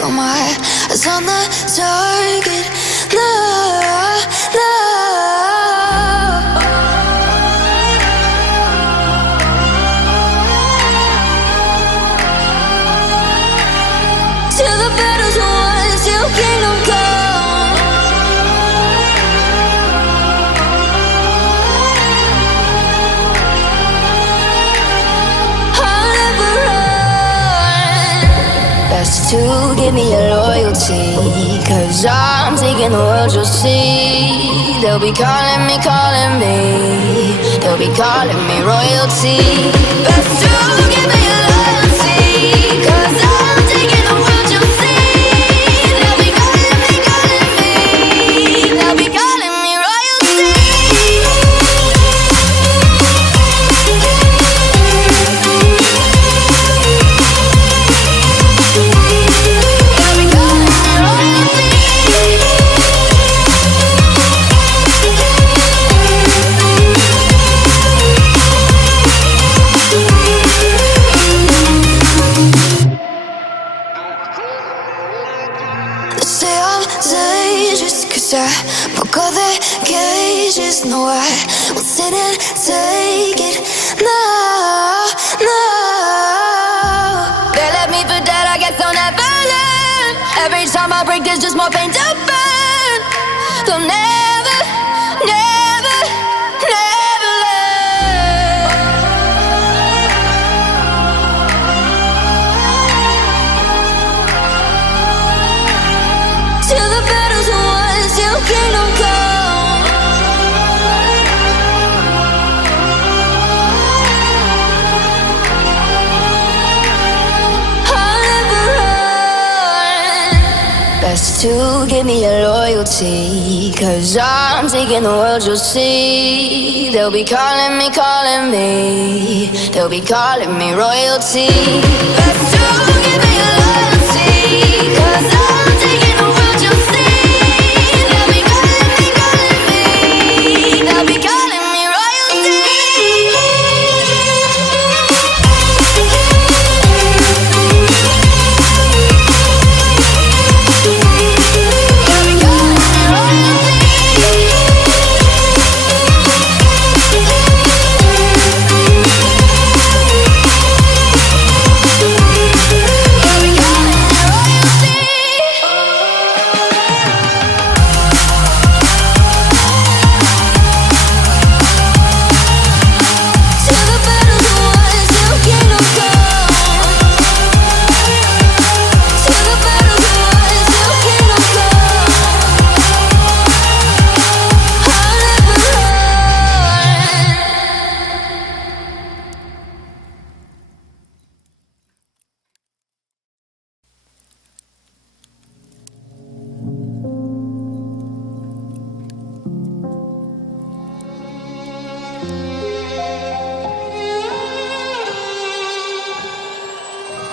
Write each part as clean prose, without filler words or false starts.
got my eyes on the target. No, no. Till the battle's won, till kingdom come. I'll never run. Best to give me your loyalty, 'cause I'm taking the world, you'll see. They'll be calling me, calling me. They'll be calling me royalty. Best to give me your loyalty, 'cause I'm taking the world, you'll see. They'll be calling me, calling me. They'll be calling me royalty. They'll be calling me royalty. They say I'm dangerous 'cause I broke all their cages. No, I won't sit and take it. No, no. They left me for dead, I guess I'll never learn. Every time I break, there's just more pain to burn. They'll never, never, never learn. Till the battle's won, till kingdom come. I'll never run. Best to give me your loyalty, 'cause I'm taking the world, you'll see. They'll be calling me, calling me. They'll be calling me royalty. Best to give me your loyalty, 'cause I'm taking the world, you'll see. They'll be calling me, calling me. They'll be calling me royalty. They'll be calling me royalty. They'll be calling me royalty. Till the battle's won, till kingdom come. Till the battle's won, till kingdom come. I'll never run.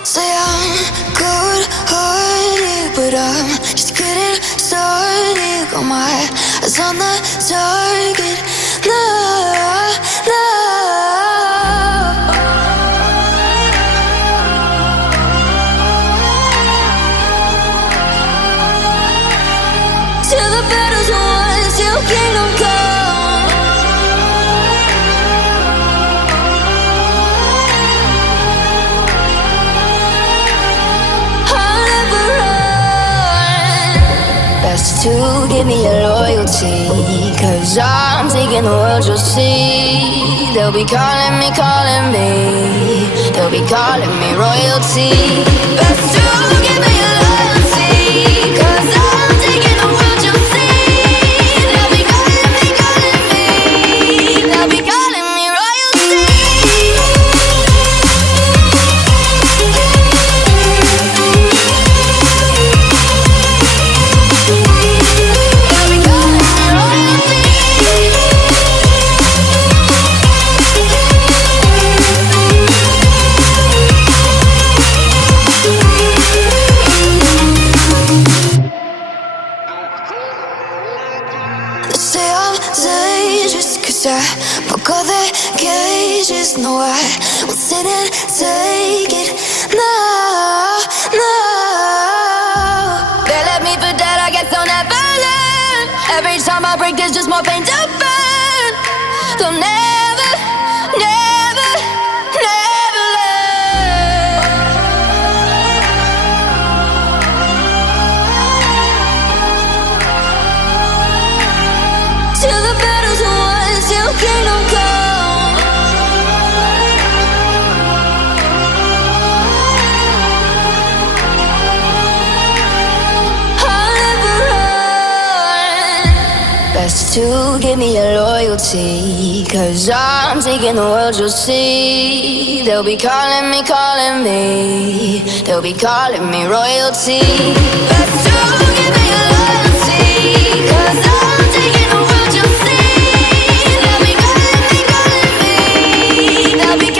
Say I'm good-hearted, but I'm just getting started. Got my eyes on the target. No, no. Till the battle's won, till kingdom come. I'll never run. Best to give me your loyalty, 'cause I'm taking the world, you'll see. They'll be calling me, calling me. They'll be calling me royalty. Best to give me your loyalty, 'cause I'm taking the world, you'll see. They'll be calling me, calling me. They'll be calling me royalty. They'll be calling me royalty. They say I'm dangerous 'cause I broke all their cages. No, I won't sit and take it. No, no. Every time I break, there's just more pain to burn. They'll never, never, never learn. Till the battle's won, till kingdom come. I'll never run. Best to give me your loyalty, 'cause I'm taking the world, you'll see. They'll be calling me, calling me. They'll be calling me royalty. Best to